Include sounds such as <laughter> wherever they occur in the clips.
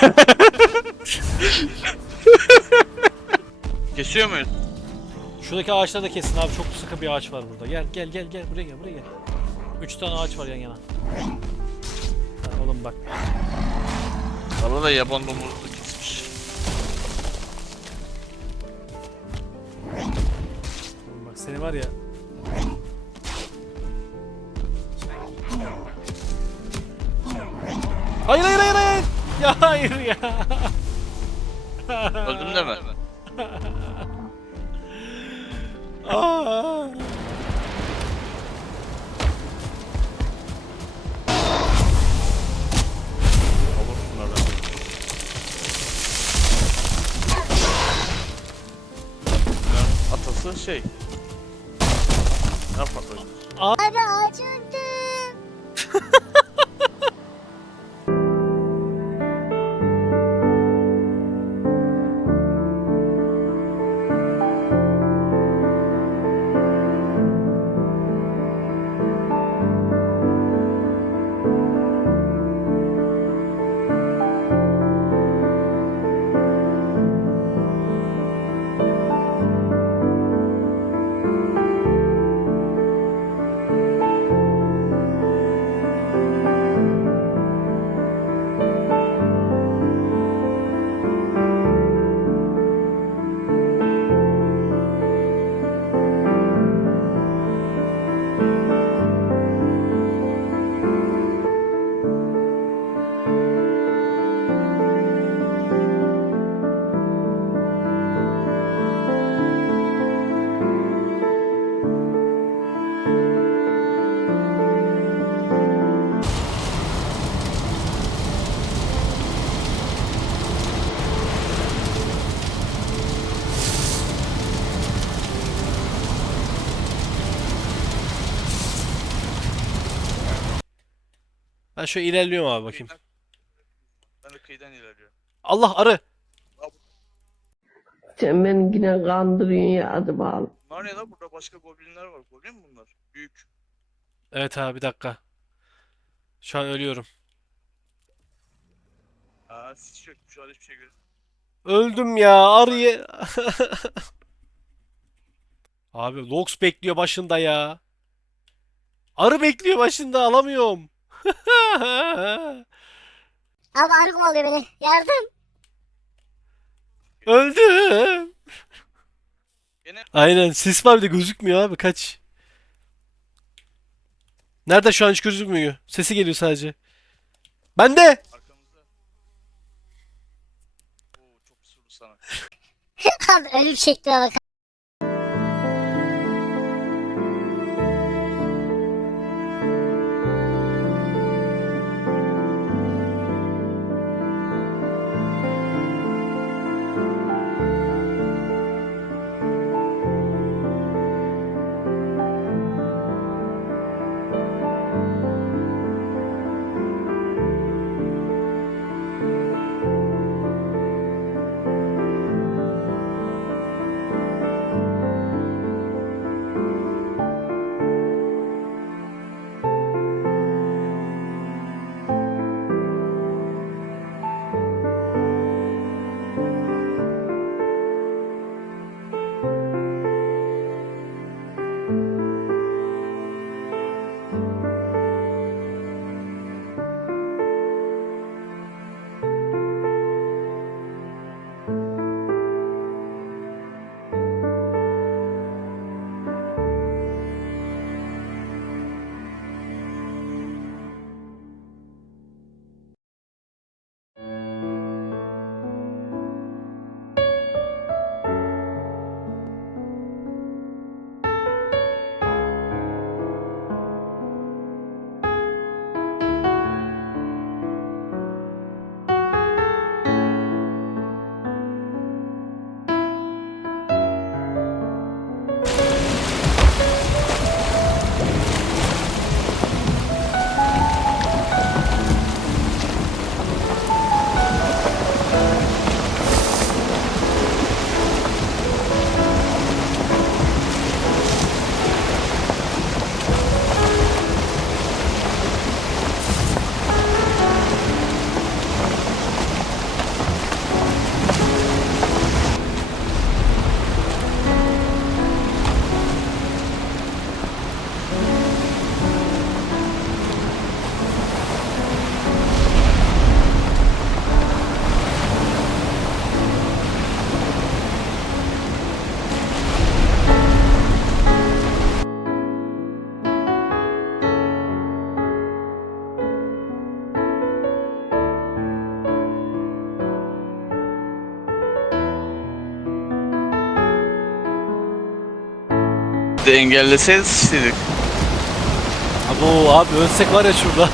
<laughs> Kesiyor muyuz? Şuradaki ağaçları da kesin abi. Çok sıkı bir ağaç var burada. Gel gel gel gel buraya gel buraya gel. Üç tane ağaç var yan yana. Lan oğlum bak. Arada yaban domuzu kesmiş. Oğlum bak seni var ya. Hayır hayır hayır <laughs> hayır. Ya. Öldüm deme. Aa. Atası şey. Ne yapar böyle? Abi ağaç Ben şöyle ilerliyorum abi bakayım. Ben de kıyıdan ilerliyorum. Allah arı. Sen beni yine kandırıyorsun ya hadi bakalım. Bunlar ne lan? Burada başka goblinler var. Goblin mi bunlar? Büyük. Evet abi bir dakika. Şu an ölüyorum. Aa hiç yok. Şu an hiçbir şey görüyorum. Öldüm ya arıyı. <laughs> Abi Lox bekliyor başında ya. Arı bekliyor başında alamıyorum. Abi arı kovalıyor beni. Yardım. Öldüm. Aynen sis var bir de gözükmüyor abi kaç. Nerede şu an hiç gözükmüyor. Sesi geliyor sadece. Bende. Arkamızda. Oo çok sulu sana. <laughs> Abi ölüm şekline bak. De engelleseydi sıçtıydık. Abo abi ölsek var ya şurada.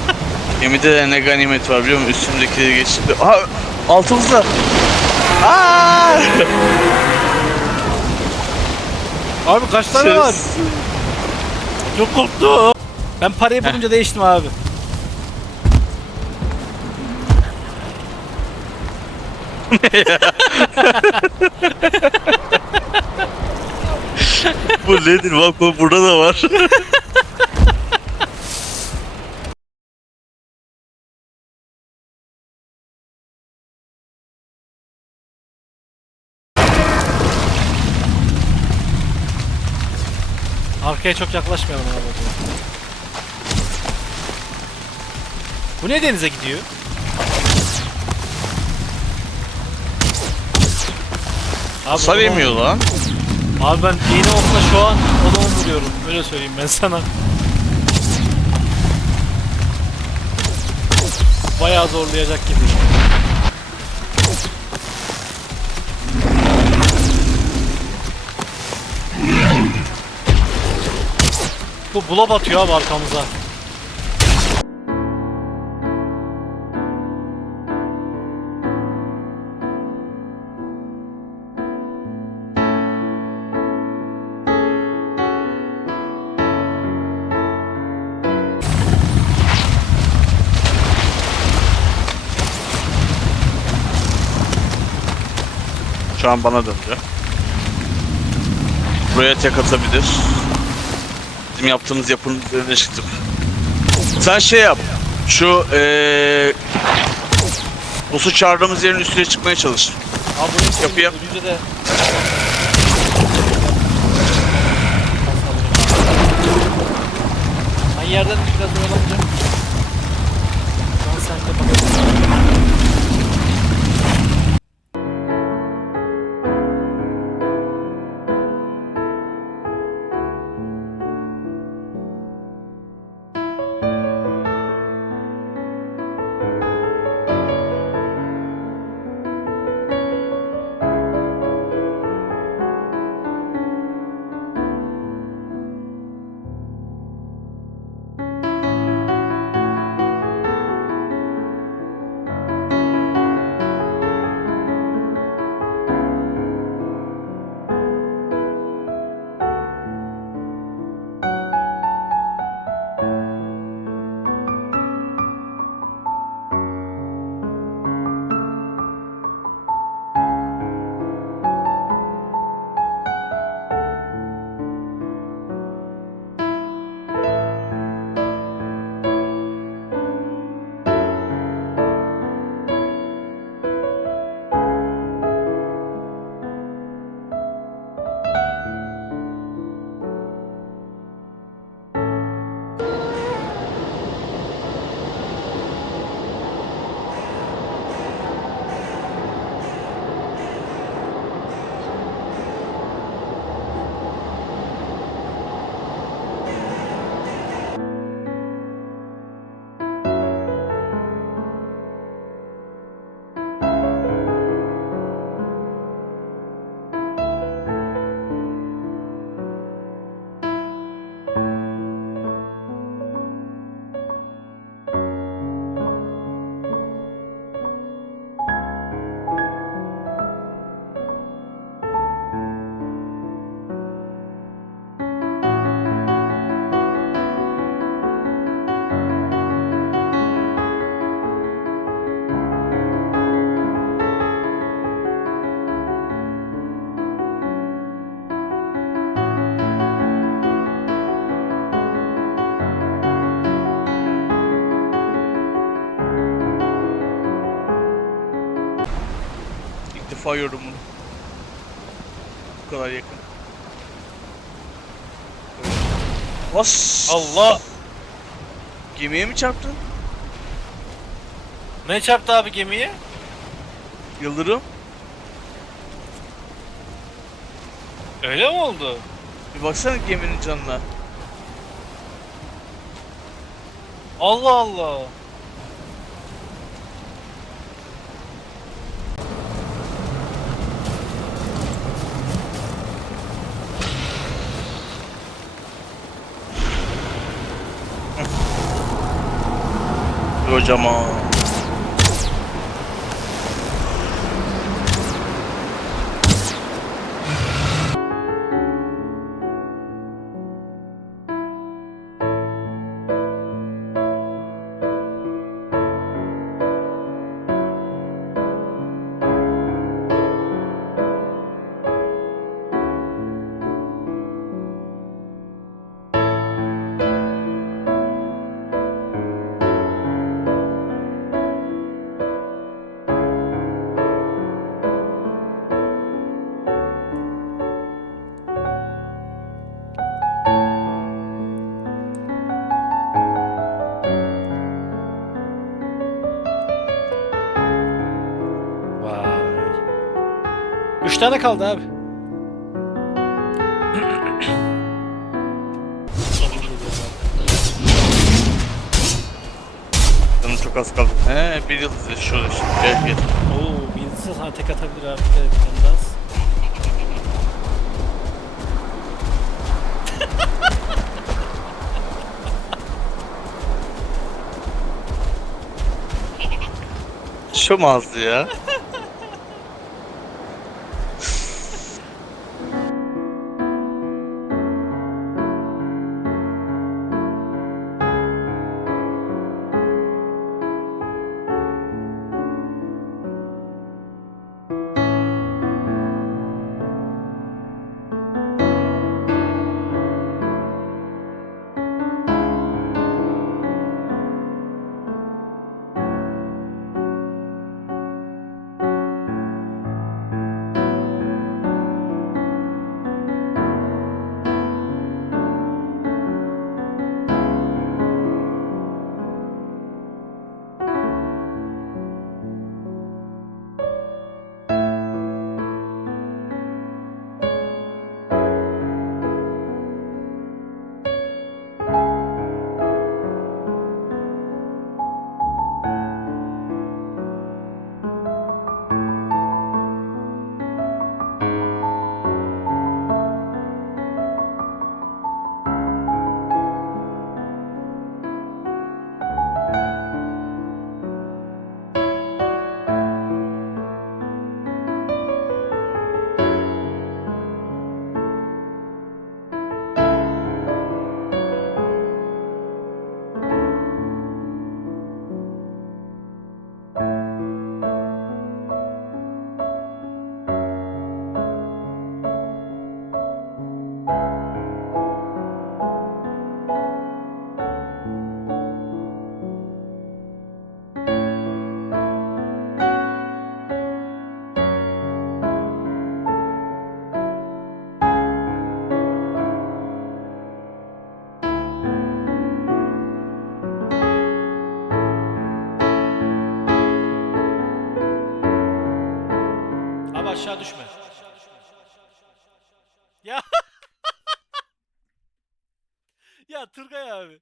<laughs> Gemide de ne ganimet var biliyor musun? Üstümdekileri geçti. Aha altımızda. Aa! <laughs> abi kaç tane var? Çok korktum. Ben parayı bulunca değiştim abi. <laughs> <laughs> Bu nedir? Bak bak burada da var. Arkaya çok yaklaşmayalım abi. Bu ne denize gidiyor? Abi, Hasar zaman- yemiyor lan. Abi ben yeni okla şu an odamı vuruyorum. Öyle söyleyeyim ben sana. Bayağı zorlayacak gibi. Bu bula batıyor abi arkamıza. Şu an bana döndü. Buraya tek atabilir. Bizim yaptığımız yapının üzerine çıktık. Sen şey yap. Şu eee Boss'u çağırdığımız yerin üstüne çıkmaya çalış. Abi bunu Yapıyor. Yüzde de. Ben yerden biraz oyalanacağım. Şu an sen de bakalım. Defa gördüm bunu. Bu kadar yakın. Bas. Allah! Gemiye mi çarptın? Ne çarptı abi gemiye? Yıldırım. Öyle mi oldu? Bir baksana geminin canına. Allah Allah. Kocaman. Tane kaldı abi. Canım çok az kaldı. He bir yıldız şurada işte. Gel gel. Oo, bir yıldızı sana tek atabilir abi. Dikkat et, bir tane daha. az. Şu mu azdı ya? Aşağı düşme. Ya. <laughs> ya Turgay abi.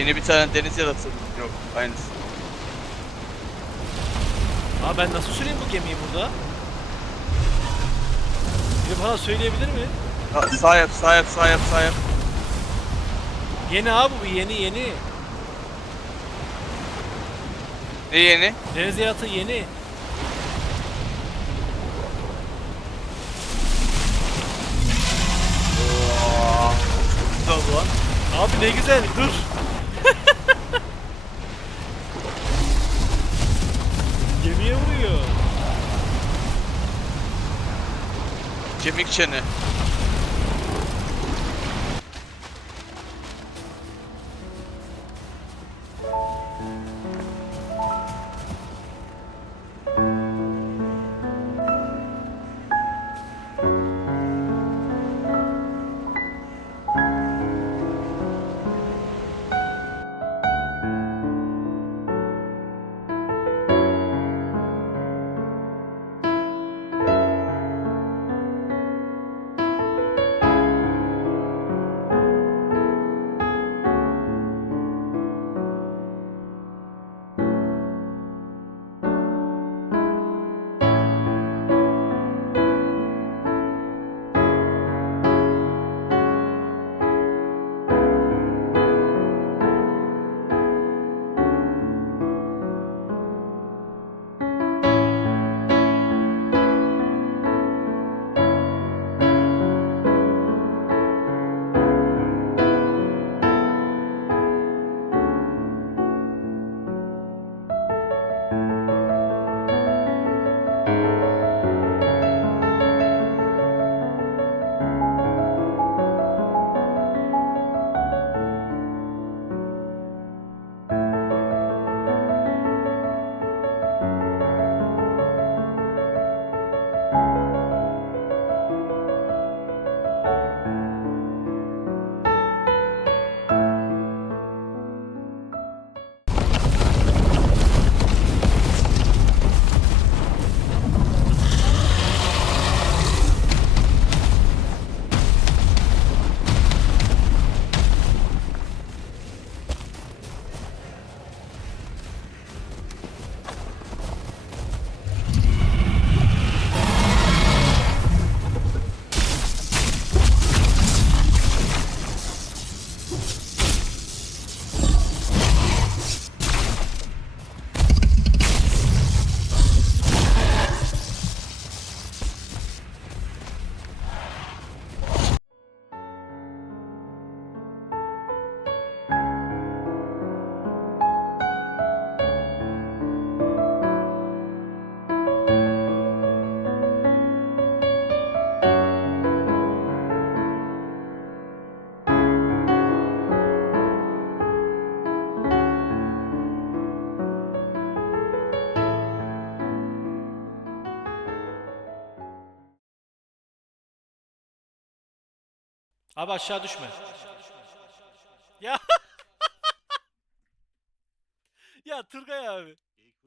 Yeni bir tane deniz yaratıldı. Yok aynısı. Abi ben nasıl süreyim bu gemiyi burada? Biri bana söyleyebilir mi? Ha, sağ yap sağ yap sağ yap sağ yap. Yeni abi bu yeni yeni. Ne yeni? Deniz hayatı yeni. Oo, Güzel bu lan. Abi ne güzel dur. Gemiye vuruyor. Kemik çene. Abi aşağı düşme. Ya. <laughs> ya Turgay abi.